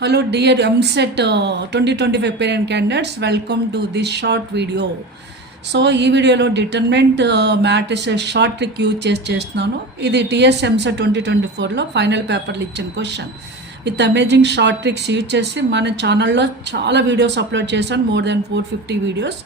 Hello dear MSET 2025 parent candidates, welcome to this short video. So ఈ వీడియోలో డిటర్మెంట్ matrices short trick use చేస్తున్నాను. ఇది TS EAMCET 2024లో final పేపర్లు ఇచ్చిన question with amazing short tricks use చేసి మన ఛానల్లో చాలా వీడియోస్ అప్లోడ్ చేశాను. More than 450 videos.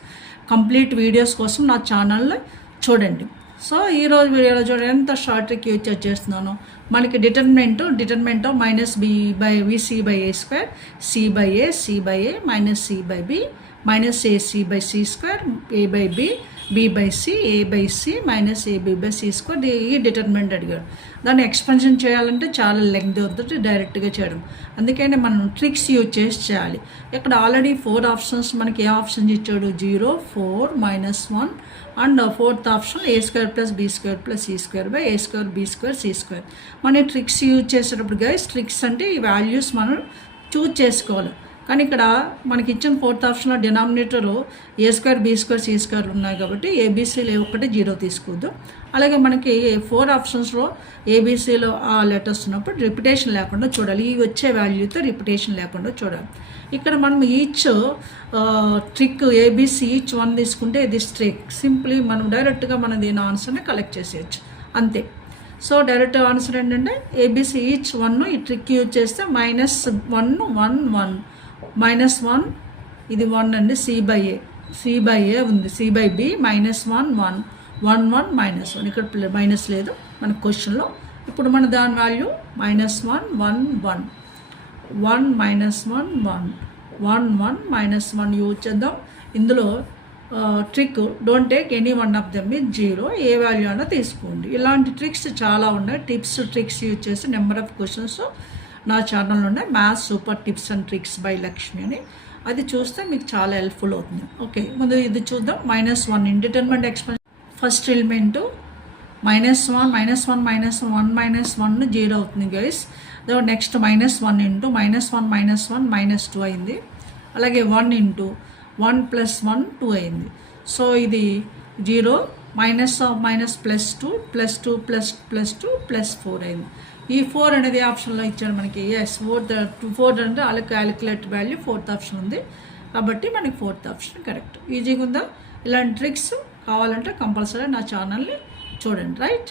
Complete videos కోసం నా ఛానల్లో చూడండి. సో ఈరోజు వీడియోలో చూడండి ఎంత షార్ట్ ట్రిక్ యూజ్ చేస్తున్నాను. మనకి determinant minus B by VC by A square C by A minus C by B minus AC by C square A by B by C A by C minus AB by C square ఈ determinant అడిగాడు. దాన్ని expansion చేయాలంటే చాలా length అవుతుంది డైరెక్ట్గా చేయడం. అందుకని మనం ట్రిక్స్ యూజ్ చేసి చేయాలి. ఇక్కడ ఆల్రెడీ 4 ఆప్షన్స్ మనకి ఏ ఆప్షన్స్ ఇచ్చాడు 0 4 -1 and 4th option A square plus B square plus C square by A square B square C square. మన ట్రిక్స్ యూజ్ చేసేటప్పుడు గైస్ ట్రిక్స్ అంటే ఈ వాల్యూస్ మనం చూజ్ చేసుకోవాలి. కానీ ఇక్కడ మనకి ఇచ్చిన 4th ఆప్షన్లో denominator A square B square C square ఉన్నాయి కాబట్టి ఏబీసీలో ఒక్కటి 0 తీసుకోవద్దు. అలాగే మనకి 4 ఆప్షన్స్లో ఏబీసీలో ఆ లెటర్స్ ఉన్నప్పుడు రిపిటేషన్ లేకుండా చూడాలి. ఈ వచ్చే వాల్యూతో రిపిటేషన్ లేకుండా చూడాలి. ఇక్కడ మనం ఈచ్ ట్రిక్ ఏబీసీ ఈచ్ 1 తీసుకుంటే ఇది ట్రిక్ సింప్లీ మనం డైరెక్ట్గా మన దీని ఆన్సర్ని కలెక్ట్ చేసేయచ్చు అంతే. సో డైరెక్ట్ ఆన్సర్ ఏంటంటే ఏబీసీ ఈచ్ 1 ఈ ట్రిక్ యూజ్ చేస్తే -1 -1 ఇది 1 అండి. సి బై ఏ ఉంది. సి బై బి -1 1 1 1 -1 ఇక్కడ మైనస్ లేదు మన క్వశ్చన్లో. ఇప్పుడు మన దాని వాల్యూ -1 1 1 1 -1 1 1 1 -1 యూజ్ చేద్దాం. ఇందులో trick don't take any one of them with 0 A value అన్నా తీసుకోండి. ఇలాంటి ట్రిక్స్ చాలా ఉన్నాయి. టిప్స్ ట్రిక్స్ యూజ్ చేసి నెంబర్ ఆఫ్ క్వశ్చన్స్ నా ఛానల్లో ఉన్నాయి. Maths super tips and tricks by Lakshmi అని. అది చూస్తే మీకు చాలా హెల్ప్ఫుల్ అవుతుంది. ఓకే, ముందు ఇది చూద్దాం. -1 ఇండిటర్మెంట్ ఎక్స్పెన్షన్ ఫస్ట్ ఎలిమెంటు -1 -1 0 అవుతుంది గైస్. నెక్స్ట్ -1 ఇంటూ -1 -2 అయింది. అలాగే 1 ఇంటూ 1 + 1 2 అయింది. సో ఇది 0 -2 +2 +2 +4 అయింది. ఈ 4 అనేది ఆప్షన్లో ఇచ్చారు మనకి. ఎస్ 4 అంటే వాళ్ళకి క్యాలిక్యులేట్ వాల్యూ 4th ఆప్షన్ ఉంది కాబట్టి మనకి 4th ఆప్షన్ కరెక్ట్. ఈజీగా ఉందా? ఇలాంటి ట్రిక్స్ కావాలంటే కంపల్సరీ నా ఛానల్ని చూడండి. రైట్.